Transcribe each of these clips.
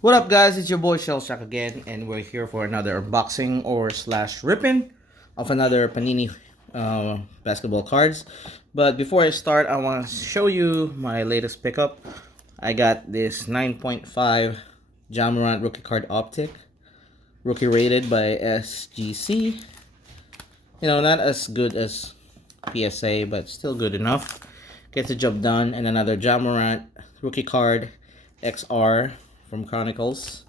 What up, guys? It's your boy Shellshock again, and we're here for another unboxing or slash ripping of another Panini basketball cards. But before I start, I want to show you my latest pickup. I got this 9.5 Jamal rookie card optic, rookie rated by SGC. You know, not as good as PSA, but still good enough. Gets the job done. And another Jamal rookie card XR from Chronicles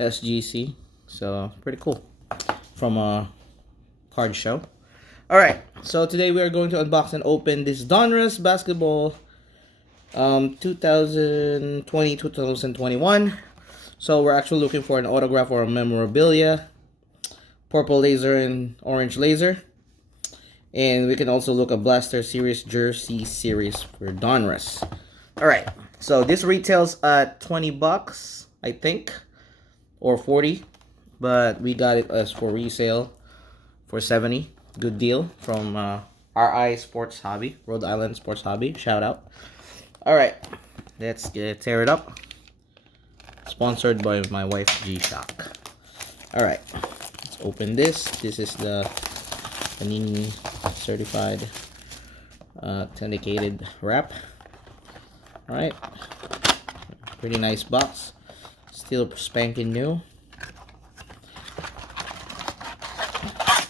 SGC. So pretty cool from a card show. Alright, so today we are going to unbox and open this Donruss basketball 2020-2021. So we're actually looking for an autograph or a memorabilia. Purple laser and orange laser. And we can also look at Blaster Series Jersey Series for Donruss. Alright, so this retails at 20 bucks, I think, or 40, but we got it as for resale for 70. Good deal from RI Sports Hobby, Rhode Island Sports Hobby. Shout out. Alright, let's tear it up. Sponsored by my wife, G-Shock. Alright, let's open this. This is the Panini certified authenticated wrap. Alright, pretty nice box, still spanking new.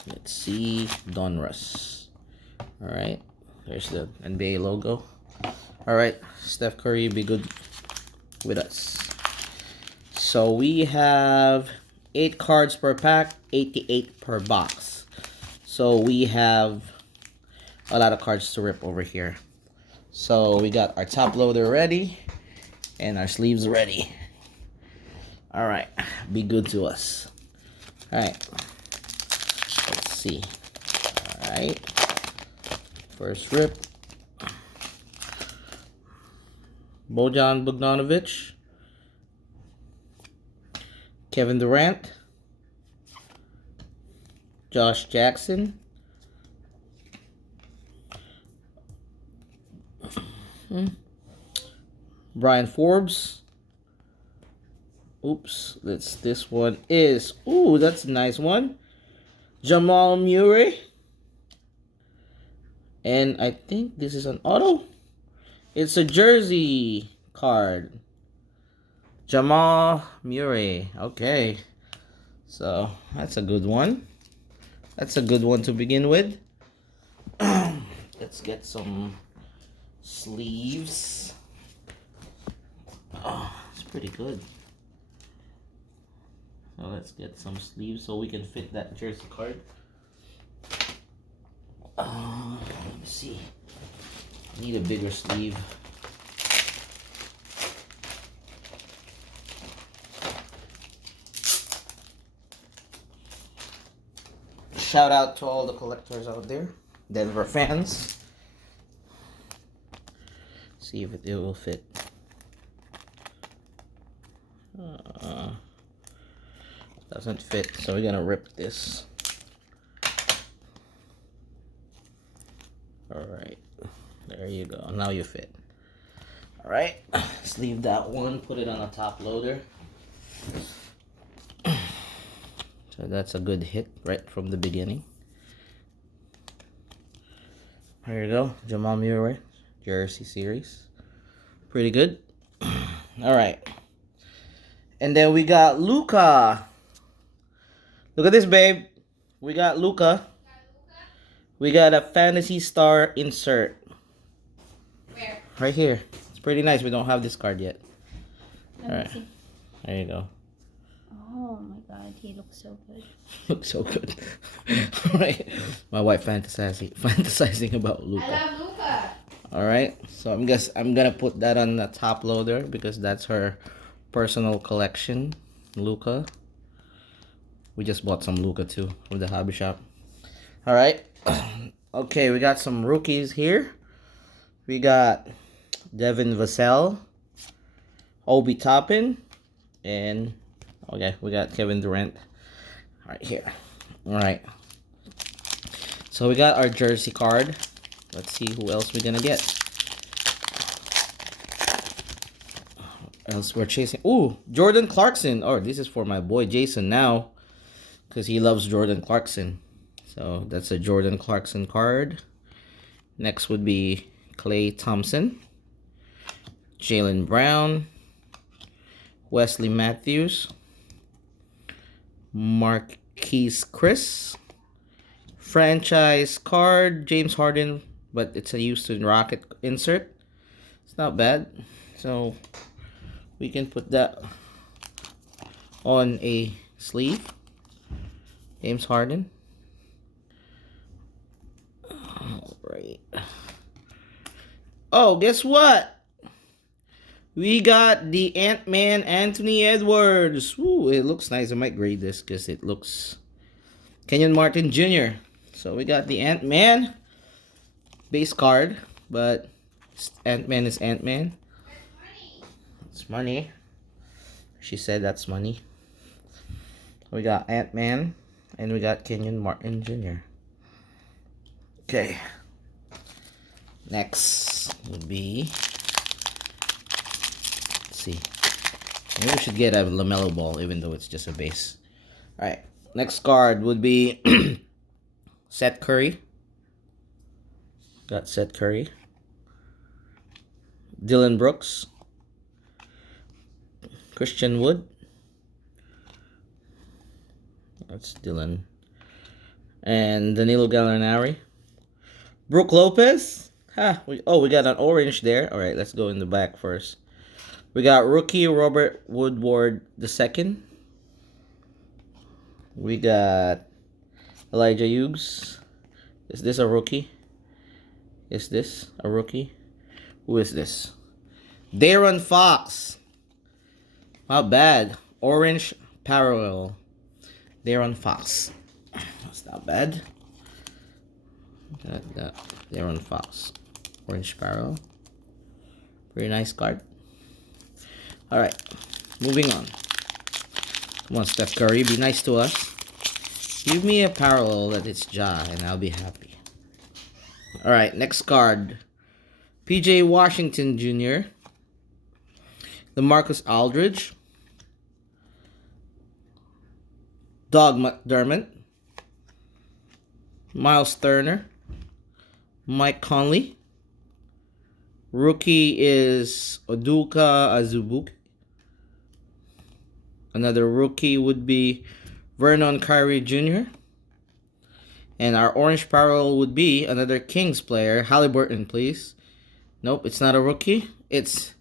Let's see, Donruss. Alright, there's the NBA logo. Alright, Steph Curry, be good with us. So we have 8 cards per pack, 88 per box. So we have a lot of cards to rip over here. So we got our top loader ready and our sleeves ready. Alright, be good to us. Alright, let's see. Alright, first rip. Bojan Bogdanovic, Kevin Durant, Josh Jackson, Brian Forbes. Oops, this one is, ooh, that's a nice one. Jamal Murray. And I think this is an auto. It's a jersey card. Jamal Murray. Okay. So that's a good one. That's a good one to begin with. Let's get some sleeves. Oh, it's pretty good. So let's get some sleeves so we can fit that jersey card. Let me see. I need a bigger sleeve. Shout out to all the collectors out there, Denver fans. See if it will fit. Doesn't fit, so we're gonna rip this. Alright, there you go. Now you fit. Alright, let's leave that one, put it on a top loader. So that's a good hit right from the beginning. There you go, Jamal Murray, Jersey Series. Pretty good. Alright. And then we got Luka. Look at this, babe. We got Luka. We got a Fantasy Star insert. Where? Right here. It's pretty nice. We don't have this card yet. Let me see. There you go. Oh my god, he looks so good. Looks so good. Right. My wife fantasizing about Luka. I love Luka. Alright. So I'm gonna put that on the top loader because that's her personal collection. Luka. We just bought some Luka too from the hobby shop. Alright. Okay, we got some rookies here. We got Devin Vassell, Obi Toppin, and okay, we got Kevin Durant right here. Alright. So we got our jersey card. Let's see who else we're gonna get. else we're chasing? Ooh, Jordan Clarkson. Oh, this is for my boy Jason now, because he loves Jordan Clarkson. So that's a Jordan Clarkson card. Next would be Klay Thompson, Jaylen Brown, Wesley Matthews, Marquise Chris, franchise card, James Harden, but it's a Houston Rocket insert. It's not bad. So we can put that on a sleeve. James Harden. Alright. Oh, guess what? We got the Ant-Man Anthony Edwards. Ooh, it looks nice. I might grade this because it looks Kenyon Martin Jr. So we got the Ant-Man base card, but Ant-Man is Ant-Man. It's money. She said that's money. We got Ant-Man and we got Kenyon Martin Jr. Okay. Next would be, let's see. Maybe we should get a LaMelo Ball even though it's just a base. Alright. Next card would be Seth Curry. Got Seth Curry. Dylan Brooks. Christian Wood. That's Dylan. And Danilo Gallinari. Brook Lopez. We got an orange there. All right, let's go in the back first. We got rookie Robert Woodward II. We got Elijah Hughes. Is this a rookie? Is this a rookie? Who is this? Darren Fox. Not bad. Orange parallel. Darren Fox. That's not bad. Got that. Darren Fox. Orange parallel. Pretty nice card. Alright. Moving on. Come on, Steph Curry. Be nice to us. Give me a parallel that it's Ja and I'll be happy. Alright, next card. PJ Washington Jr. LaMarcus Aldridge. Doug McDermott. Miles Turner. Mike Conley. Rookie is Oduka Azubuike. Another rookie would be Vernon Kyrie Jr. And our orange parallel would be another Kings player, Halliburton, please. Nope, it's not a rookie. It's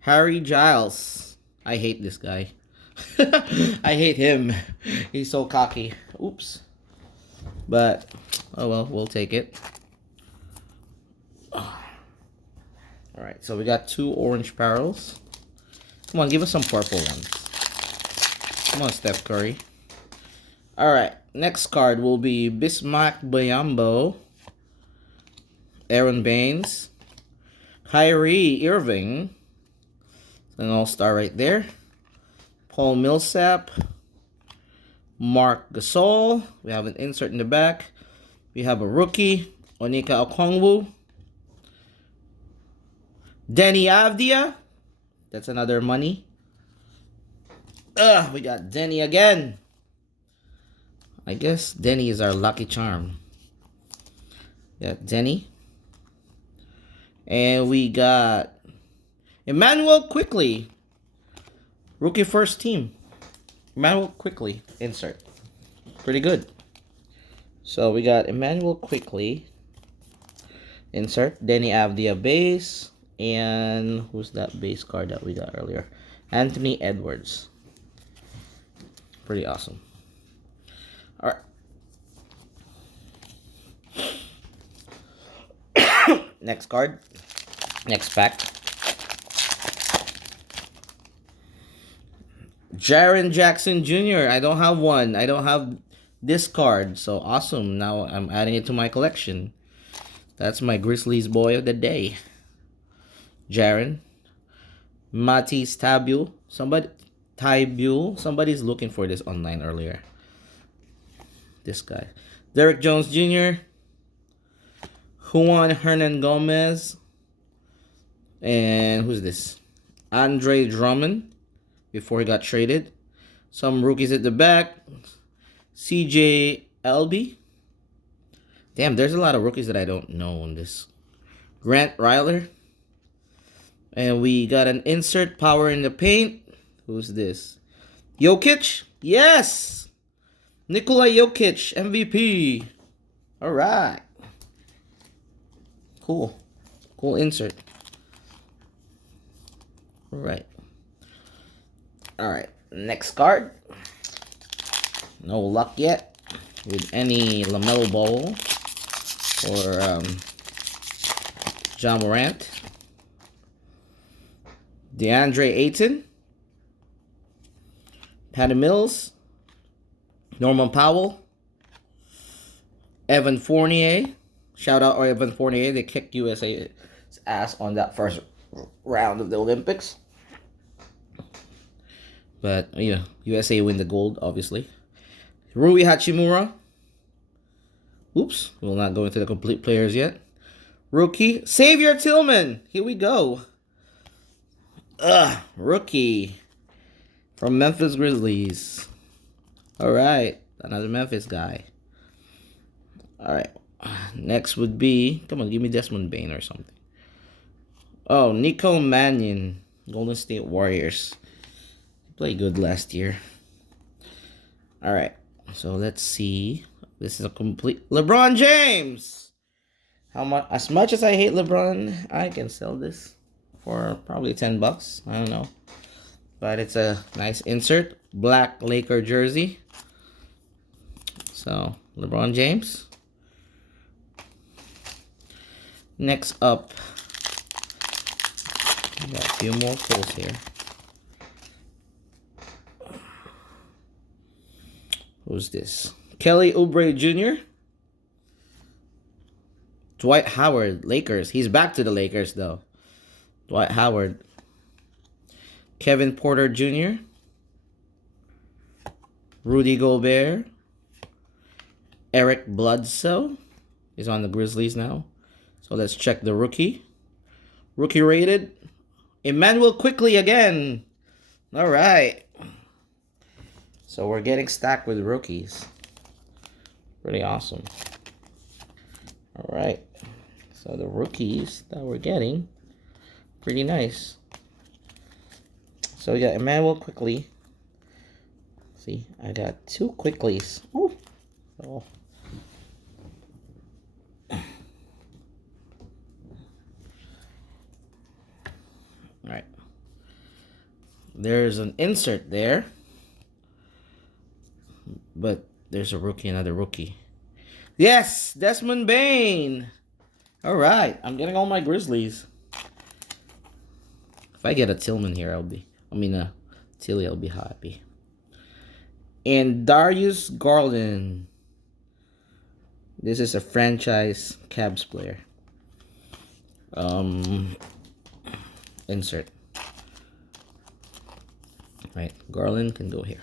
Harry Giles. I hate this guy. I hate him. He's so cocky. Oops. But, oh well, we'll take it. Alright, so we got two orange parallels. Come on, give us some purple ones. Come on, Steph Curry. Alright, next card will be Bismack Biyombo. Aaron Baines. Kyrie Irving. An all-star right there. Paul Millsap. Mark Gasol. We have an insert in the back. We have a rookie. Onyeka Okongwu. Denny Avdia. That's another money. We got Denny again. I guess Denny is our lucky charm. Got Denny. And we got Emmanuel Quickly. Rookie first team. Emmanuel Quickly. Insert. Pretty good. So we got Emmanuel Quickly. Insert. Denny Avdia base. And who's that base card that we got earlier? Anthony Edwards. Pretty awesome. Alright. Next card. Next pack. Jaron Jackson Jr. I don't have one. I don't have this card. So awesome. Now I'm adding it to my collection. That's my Grizzlies boy of the day. Jaron. Matisse Thybulle. Somebody's looking for this online earlier. This guy. Derrick Jones Jr. Juan Hernan Gomez. And who's this? Andre Drummond before he got traded. Some rookies at the back. CJ Elby. Damn, there's a lot of rookies that I don't know on this. Grant Ryler. And we got an insert, power in the paint. Who's this? Jokic? Yes! Nikola Jokic, MVP. All right. Cool. Cool insert. All right. All right. Next card. No luck yet with any LaMelo Ball or John Morant. DeAndre Ayton. Patty Mills. Norman Powell. Evan Fournier. Shout out Evan Fournier. They kicked USA's ass on that first round of the Olympics. But, yeah, USA win the gold, obviously. Rui Hachimura. Oops, we'll not go into the complete players yet. Rookie. Xavier Tillman. Here we go. Rookie. From Memphis Grizzlies. Alright, another Memphis guy. Alright, next would be... Come on, give me Desmond Bain or something. Oh, Nico Mannion. Golden State Warriors. Played good last year. Alright, so let's see. This is a complete... LeBron James! How much? As much as I hate LeBron, I can sell this for probably $10. I don't know. But it's a nice insert. Black Laker jersey. So, LeBron James. Next up, we got a few more pulls here. Who's this? Kelly Oubre Jr. Dwight Howard, Lakers. He's back to the Lakers, though. Dwight Howard. Kevin Porter Jr. Rudy Gobert. Eric Bledsoe is on the Grizzlies now. So let's check the rookie. Rookie rated. Emmanuel Quickley again. All right. So we're getting stacked with rookies. Pretty awesome. All right. So the rookies that we're getting, pretty nice. So we got Emmanuel Quickley. See, I got 2 Quickleys. Ooh. Oh. All right. There's an insert there. But there's a rookie, another rookie. Yes, Desmond Bain. All right, I'm getting all my Grizzlies. If I get a Tillman here, Tilly, I'll be happy. And Darius Garland. This is a franchise Cavs player. Insert. Right, Garland can go here.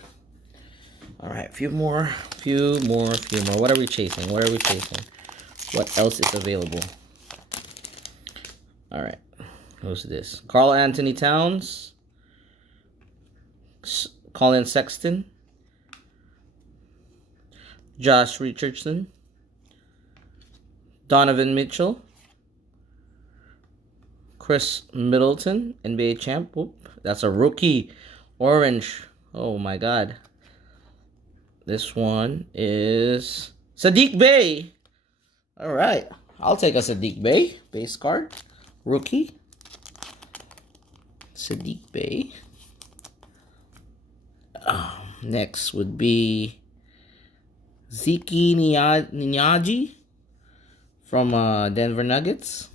All right, few more. What are we chasing? What else is available? All right, who's this? Karl Anthony Towns. Colin Sexton. Josh Richardson. Donovan Mitchell. Chris Middleton, NBA champ. Oop, that's a rookie. Orange. Oh my God. This one is Sadiq Bey. All right. I'll take a Sadiq Bey base card. Rookie. Sadiq Bey. Next would be Zeke Nnaji from Denver Nuggets.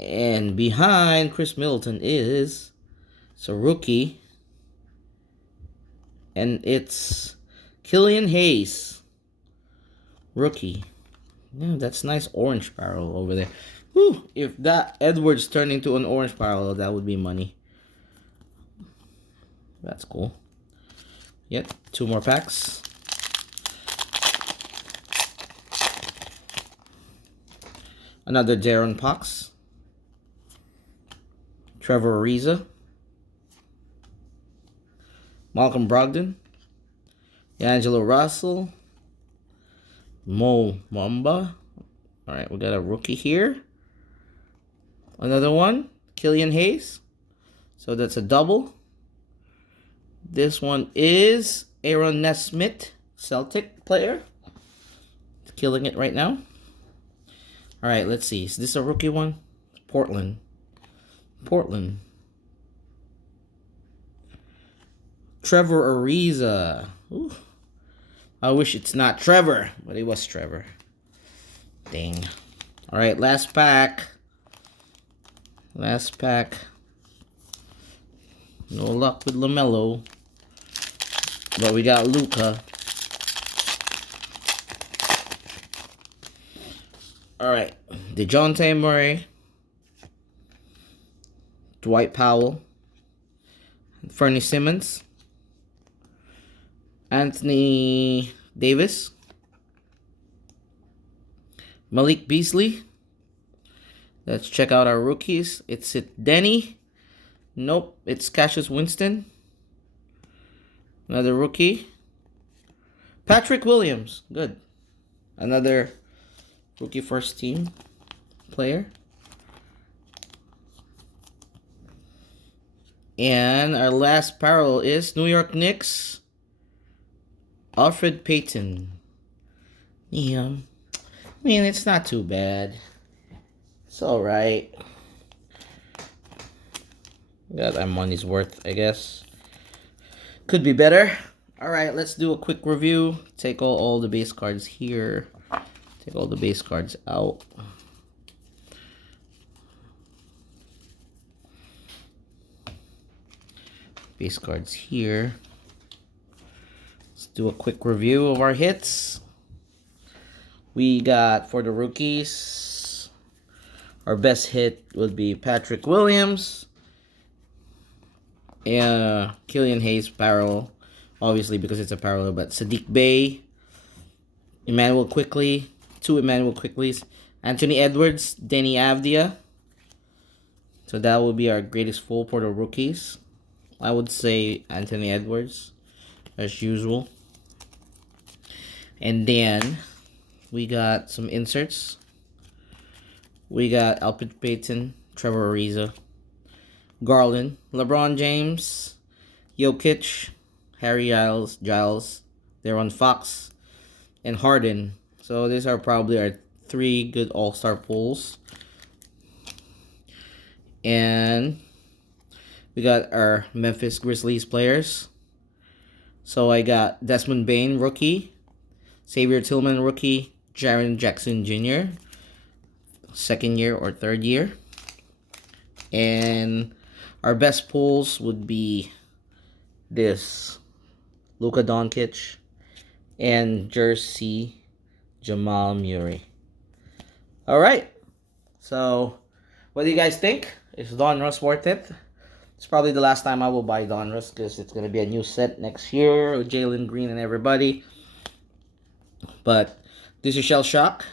And behind Chris Middleton is a rookie. And it's Killian Hayes. Rookie. Yeah, that's nice orange barrel over there. Whew, if that Edwards turned into an orange barrel, that would be money. That's cool. Yep, 2 more packs. Another De'Aaron Fox. Trevor Ariza, Malcolm Brogdon, D'Angelo Russell, Mo Bamba. All right, we got a rookie here. Another one, Killian Hayes. So that's a double. This one is Aaron Nesmith, Celtic player. Killing it right now. All right, let's see. Is this a rookie one? Portland. Trevor Ariza. Ooh. I wish it's not Trevor, but it was Trevor. Dang. All right, last pack. Last pack. No luck with LaMelo. But we got Luka. All right. Jamal Murray. Dwight Howard. Fernie Simmons. Anthony Davis. Malik Beasley. Let's check out our rookies. It's Denny. Nope, it's Cassius Winston. Another rookie. Patrick Williams. Good. Another rookie first team player. And our last parallel is New York Knicks. Alfred Payton. Yeah. I mean, it's not too bad. It's alright. Got our money's worth, I guess. Could be better. Alright, let's do a quick review. Take all the base cards here. Take all the base cards out. Base cards here. Let's do a quick review of our hits. We got, for the rookies, our best hit would be Patrick Williams. Killian Hayes parallel, obviously because it's a parallel, but Sadiq Bey, Emmanuel Quickley, two Emmanuel Quickleys, Anthony Edwards, Denny Avdia. So that will be our greatest full for the rookies. I would say Anthony Edwards, as usual. And then we got some inserts. We got Alfred Payton, Trevor Ariza, Garland, LeBron James, Jokic, Harry Giles, De'Aaron Fox, and Harden. So these are probably our three good all-star pulls. And we got our Memphis Grizzlies players. So I got Desmond Bane, rookie. Xavier Tillman, rookie. Jaron Jackson Jr., second year or third year. And our best pulls would be this. Luka Doncic and jersey Jamal Murray. Alright. So, what do you guys think? Is Donruss worth it? It's probably the last time I will buy Donruss because it's going to be a new set next year with Jalen Green and everybody. But this is Shell Shock,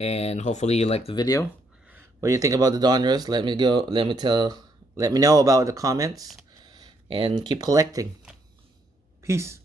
and hopefully you liked the video. What do you think about the Donruss? Let me know about the comments, and keep collecting. Peace.